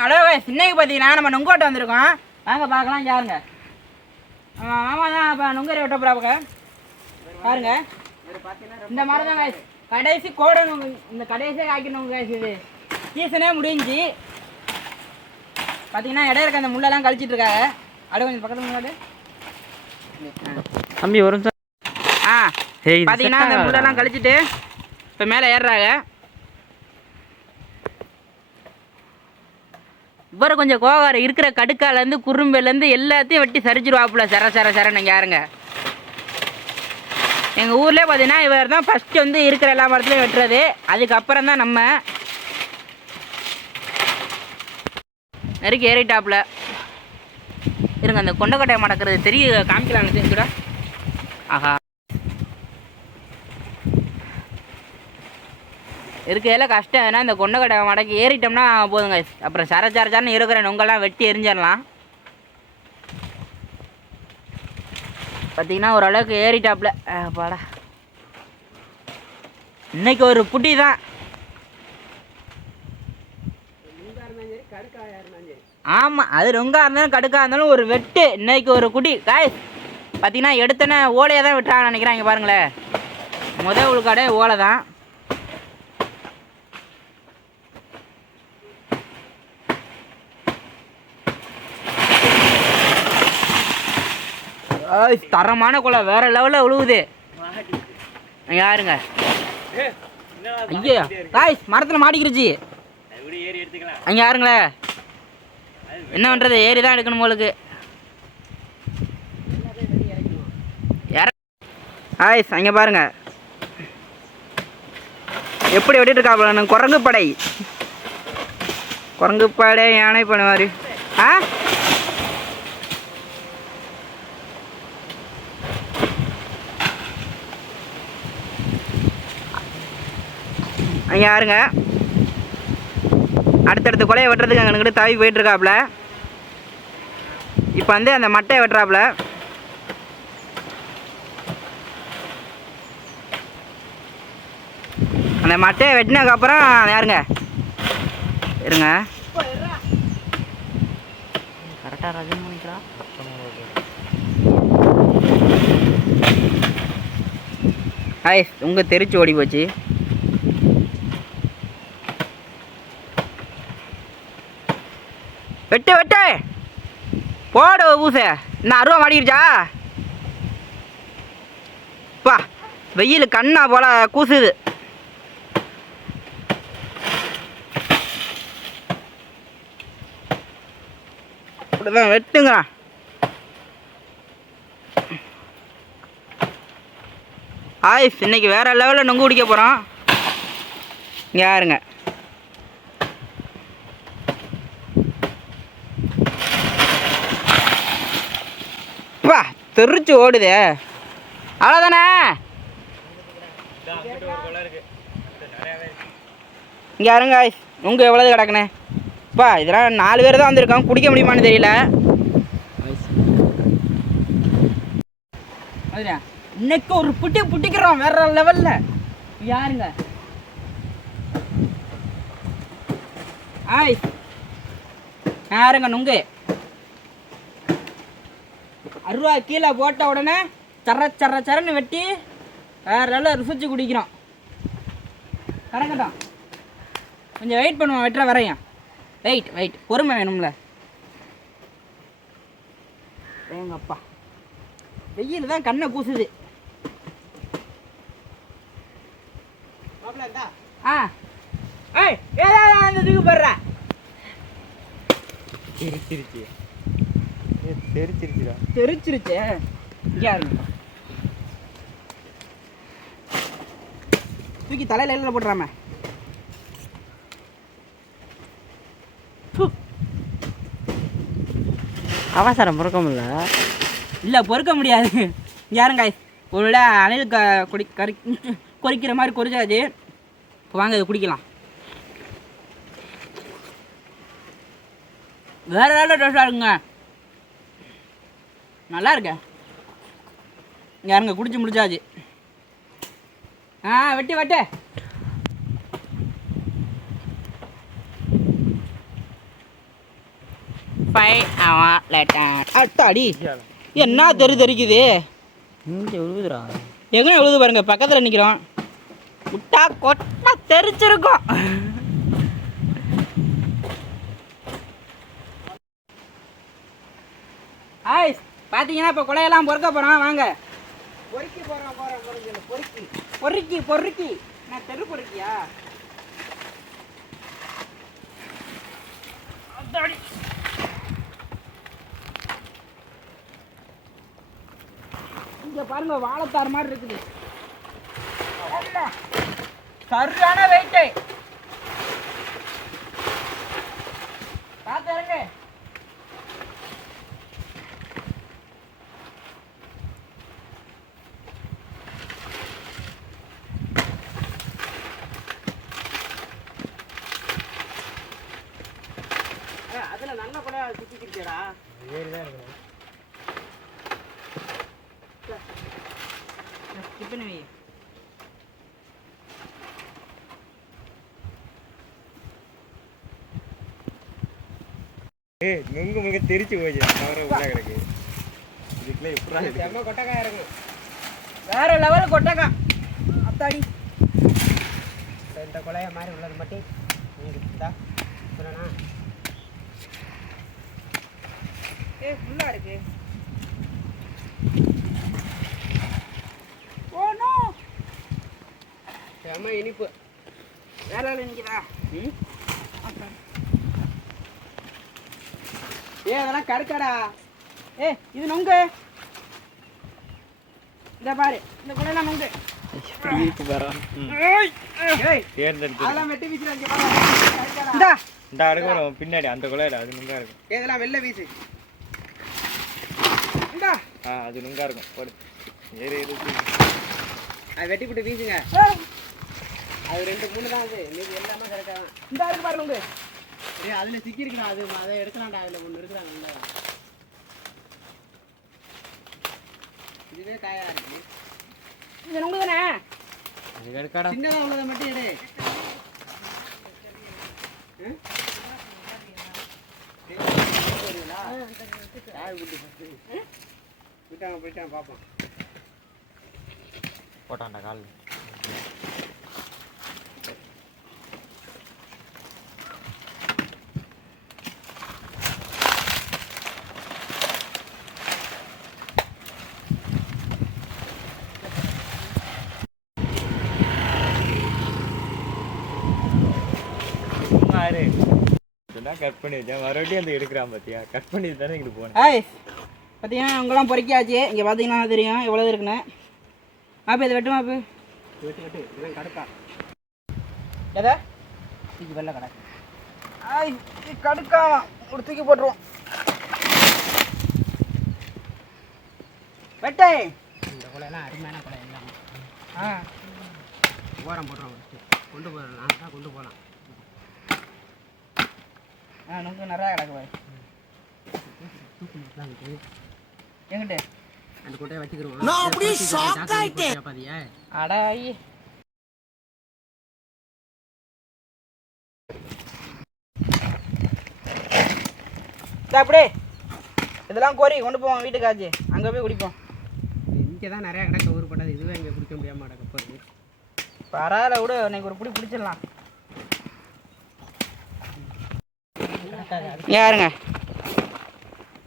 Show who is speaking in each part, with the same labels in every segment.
Speaker 1: Hello இன்னைக்கு பார்த்தீங்கன்னா நம்ம நுங்கோட்டை வந்திருக்கோம். வாங்க பார்க்கலாம் யாருங்க? மாமா தான் இப்போ நுங்கரை விட்ட போகிறாங்க பாருங்க. இந்த மாதிரி தான். கடைசி கோடை இந்த கடைசியாக காய்க்கணும் இது. சீசனே முடிஞ்சு. பார்த்தீங்கன்னா இடையில இருக்க அந்த முள்ளெல்லாம் கழிச்சிட்டு இருக்காங்க. அப்படியே கொஞ்சம் பக்கத்துல முன்னாடி.
Speaker 2: தம்பி ஒரு நிமிஷம்.
Speaker 1: ஆ பார்த்தீங்கன்னா அந்த. முள்ளெல்லாம் கழிச்சிட்டு இப்போ மேலே ஏறுறாங்க. அப்புறம் கொஞ்சம் கோகார இருக்கிற கடுக்காலேருந்து குறும்பையிலேருந்து எல்லாத்தையும் வெட்டி சரிச்சிருவாப்புல சர சர சரன்னு யாருங்க? எங்கள் ஊர்லேயே பார்த்தீங்கன்னா இவர் தான் ஃபஸ்ட்டு வந்து இருக்கிற எல்லா மரத்துலையும் வெட்டுறது. அதுக்கப்புறம் தான் நம்ம நெருக்கி ஏறிட்டாப்புல. இருங்க அந்த கொண்டக்கட்டையை மடக்கிறது தெரிய காமிக்கலாம்னு தெரிஞ்சுடா ஆஹா. இருக்கையில கஷ்டம். ஏன்னா இந்த கொண்டக்கடை மடக்கி ஏறிட்டோம்னா போதுங்க. அப்புறம் சர சரச்சாரன்னு இருக்கிறேன் இருக்கிற நொங்கெல்லாம் வெட்டி எரிஞ்சிடலாம் பார்த்தீங்கன்னா ஓரளவுக்கு ஏறிட்டாப்புல. பாடா. இன்னைக்கு ஒரு புட்டி தான். ஆமாம் அது ரொங்கா இருந்தாலும் கடுக்கா இருந்தாலும் ஒரு வெட்டு. இன்னைக்கு ஒரு குட்டி. காய் பார்த்தீங்கன்னா எடுத்தனே ஓலையை தான் விட்டுறாங்கன்னு நினைக்கிறாங்க பாருங்களேன். முதல் உள்கடை ஓலை தான் தரமான குலை. வேற லெவலில் உழுவுது. இங்க யாருங்க? ஐயா காய்ஸ் மரத்தில் மாட்டிக்கிருச்சு. அங்கே யாருங்களே? என்ன பண்ணுறது ஏறி தான் எடுக்கணும் யார ஆய்ஸ் அங்கே பாருங்க. எப்படி வெட்டிட்டு இருக்காப்புல குரங்கு படை. குரங்கு படை யானை பண்ணுவார். ஆ? யாருங்க அடுத்தடுத்த கொலையை வெட்டுறதுக்கு அங்கே தாவி போயிட்டு இருக்காப்புல இப்போ வந்து அந்த மட்டையை வெட்டுறாப்புல. அந்த மட்டையை வெட்டினதுக்கப்புறம் யாருங்க இருங்க. கரெக்டாக ரஜன் பண்ணிக்கிறா ஹாய் உங்கள் தெரிச்சு ஓடி போச்சு வெட்டு வெட்டு போடு ஊசை. என்ன அருவா மாடிக்கிடுச்சா பா வெயில் கண்ணா போல கூசுது. அப்படிதான் வெட்டுங்க. ஆயிஸ் இன்னைக்கு வேற லெவலில் நொங்கு குடிக்க போகிறோம் இங்கே யாருங்க பா தெரிச்சு ஓடுதே. அவ்வளோதானே இங்கே யாருங்க உங்கள் எவ்வளவு கிடக்குண்ணே பா இதெல்லாம் நாலு பேர் தான் வந்திருக்கோம் குடிக்க முடியுமான்னு தெரியல. இன்னைக்கு ஒரு புட்டி புட்டிக்கிறோம் வேற லெவல்ல யாருங்க? ஆய். யாருங்க நுங்கு? அருவா கீழே போட்ட உடனே சர சர சரன்னு வெட்டி வேற நல்லா ருசிச்சு குடிக்கிறோம். கறக்கட்டும் கொஞ்சம் வெயிட் பண்ணுவோம் வெட்டுற வரையும். வெயிட் வெயிட் பொறுமை வேணும்ல. எங்கப்பா வெயில் தான் கண்ணை கூசுது. ஆ. ஏய் ஏதாவது அந்த இதுக்கு போடுற.
Speaker 2: தெரிச்சிருச்சுடா.
Speaker 1: தெரிச்சிருச்சு. இங்கே இருங்க தூக்கி தலையில எல்லாம் போட்டுறாம?
Speaker 2: அவசரம் பொறுக்க முடியல.
Speaker 1: இல்லை பொறுக்க முடியாது. யாருங்க ஒரு விட அணில் க குடி கறி கொறிக்கிற மாதிரி கொறிச்சாச்சு இப்போ வாங்க இதை குடிக்கலாம். வேற வேலை டேஸ்டாக இருக்குங்க. நல்லா இருக்க. யாருங்க குடிச்சு முடிச்சாச்சு. ஆ வெட்டி வெட்டு. அட்டாடி என்ன தெரு தெரிக்குது?
Speaker 2: விழுகுதுடா
Speaker 1: எங்கே எழுது பாருங்க பக்கத்தில் நிற்கிறோம் விட்டா கொட்டா தெரிச்சிருக்கும். ஹாய் பார்த்தீங்கன்னா இப்போ கொலையெல்லாம் பொறுக்க போகிறோம் வாங்க. பொறுக்கி போகிறோம் போகிறோம் பொறுக்கி பொறுக்கி. பொறுக்கி பொறுக்கி. நான் தெரு பொறுக்கியா. இங்க பாருங்க வாழைத்தார் மாதிரி இருக்குது. சரியான வெயிட்டு பார்த்து அதுல நல்ல கூட சுத்திக்கிட்டேடா ஸ்கிப் பண்ணி வை
Speaker 2: ஏய் நுங்கு முங்க தெரிச்சு போச்சு. தவிர உள்ள கிடக்கு. இதுக்குள்ள எப்படா இருக்கு
Speaker 1: செம்ம கொட்டக்காய் இருக்கு வேற லெவல் கொட்டக்கா அத்தாடி.
Speaker 3: இந்த கொலைய மாதிரி உள்ளது மட்டும் சொல்லணா
Speaker 1: ஏ ஃபுல்லா இருக்கு. ஓ நோ
Speaker 3: செம்ம இனிப்பு.
Speaker 1: வேற லெவல் நிக்குதா
Speaker 3: ம்? ஏ அதெல்லாம் கருக்கடா.
Speaker 1: ஏ இது நொங்கு. இந்த பாரு. இந்த. குடையெல்லாம் நொங்கு
Speaker 2: பின்னாடி. அந்த குழையில அது நுங்கா இருக்கும்.
Speaker 3: ஏ, இதெல்லாம் வெளில வீசு.
Speaker 2: ஆ அது நுங்கா இருக்கும். போடு. ஏறு ஏறு
Speaker 3: அது வெட்டி போட்டு வீசுங்க. அது ரெண்டு மூணு தான் அது. மீதி எல்லாமே கரெக்டாக தான்.
Speaker 1: இந்தா இருக்கு பாரு நொங்கு.
Speaker 3: ஏய் அதில் சிக்கிருக்குடா. அது அதை எடுக்கலாம்டா. அதில் ஒன்று இருக்குறாங்க உள்ள இதுவே காயா இருக்கு
Speaker 1: இது நொங்கு தானே
Speaker 3: சின்னதாக உள்ளதை மட்டும் எடு. வருவீங்களா? யார் வீட்டு first? விட்டாங்க போயிட்டாங்க பார்ப்போம்
Speaker 2: போட்டான்டா காலில் சும்மா இரு. கட் பண்ணி வச்சேன். மறுபடியும் அந்த எடுக்கிறான் பாத்தியா? கட் பண்ணி தானே இங்கிட்டு போனேன்.
Speaker 1: ஏய் பார்த்தீங்கன்னா உங்களாம் பொறுக்கியாச்சு. இங்கே பார்த்தீங்கன்னா தெரியும். எவ்வளோ இருக்குன்னு. மாப்பு இது வெட்டு மாப்பு.
Speaker 3: வெட்டு வெட்டு இதெல்லாம் கடுக்கா
Speaker 1: எதை?
Speaker 3: இது வெள்ளை கடை.
Speaker 1: ஆய் இது கடுக்கா. ஒரு தூக்கி போட்டுருவோம். வெட்டை.
Speaker 3: இந்த கொலையெல்லாம் அருமையான கொலை எல்லாமே.
Speaker 1: ஆ.
Speaker 3: ஓரம் போட்டுருவோம் கொண்டு போகிறோம் நான் தான் கொண்டு போகலாம்.
Speaker 1: ஆ நுங்கு நிறையா கிடக்கு பாரு. எங்கிட்ட?
Speaker 3: அந்த கொட்டையை வச்சுக்கிறோம் நான் அப்படியே ஷாக் ஆயிட்டேன். பாதியா
Speaker 1: அப்படியே. இதெல்லாம் கோரி கொண்டு போவோம் வீட்டுக்காச்சு அங்கே போய் குடிப்போம்.
Speaker 3: இங்கே தான் நிறையா கிடக்க ஊருப்பட்டது இதுவே இங்கே குடிக்க முடியாம கிடக்க போகுது
Speaker 1: பரவாயில்ல விடு. இன்னைக்கு ஒரு புடி பிடிச்சிடலாம் யாருங்க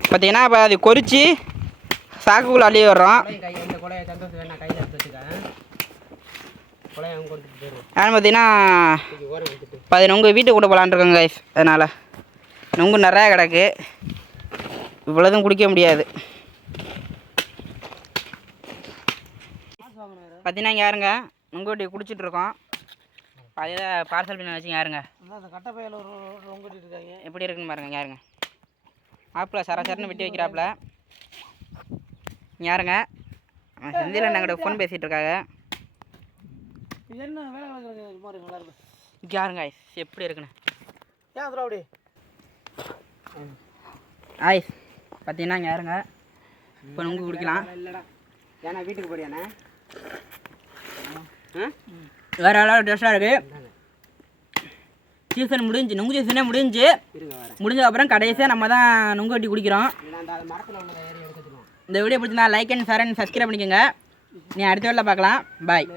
Speaker 1: பார்த்தீங்கன்னா இப்போ அது கொறிச்சு சாக்குக்குள்ள அள்ளி வர்றோம் நான் பார்த்தீங்கன்னா பதி நொங்கு வீட்டுக்கு கொண்டு போகலான்னு இருக்கோங்க guys. அதனால் நொங்கு நிறையா கிடக்கு. இவ்வளோதும் குடிக்க முடியாது. பார்த்தீங்கன்னா இங்கே யாருங்க நுங்கோட்டி குடிச்சிட்டு இருக்கோம் அதில் பார்சல் பண்ணி வச்சுங்க யாருங்க
Speaker 3: அந்த கட்டை பையில ஒரு ரொங்கிட்டு இருக்காங்க.
Speaker 1: எப்படி இருக்குன்னு பாருங்க யாருங்க ஆப்பில் சரசரன்னு வெட்டி வைக்கிறாப்புல. யாருங்க செந்தில் அண்ணங்கிட்ட ஃபோன் பேசிகிட்டு இருக்காங்க.
Speaker 3: என்ன வேலை மாதிரி நல்லா இருக்கு.
Speaker 1: இங்க யாருங்க guys, எப்படி இருக்குன்னு.
Speaker 3: ஏன் அதில் அப்படி?
Speaker 1: ஆய் பார்த்தீங்கன்னா இங்கே யாருங்க இப்போ நுங்கு குடிக்கலாம்.
Speaker 3: இல்லைடா ஏன்னா வீட்டுக்கு போறியாண்ணே? ஆ?
Speaker 1: வேறு எல்லாம் டேஸ்ட்டாக இருக்குது சீசன் முடிஞ்சு நுங்கு சீசனே முடிஞ்சு.
Speaker 3: இருங்க வரேன்.
Speaker 1: முடிஞ்ச அப்புறம் கடைசியாக நம்ம தான் நுங்கு வெட்டி குடிக்கிறோம். இந்த வீடியோ பிடிச்சிருந்தா like and share and subscribe பண்ணிக்கோங்க. நீ அடுத்த வீடியோவில் பார்க்கலாம். பாய்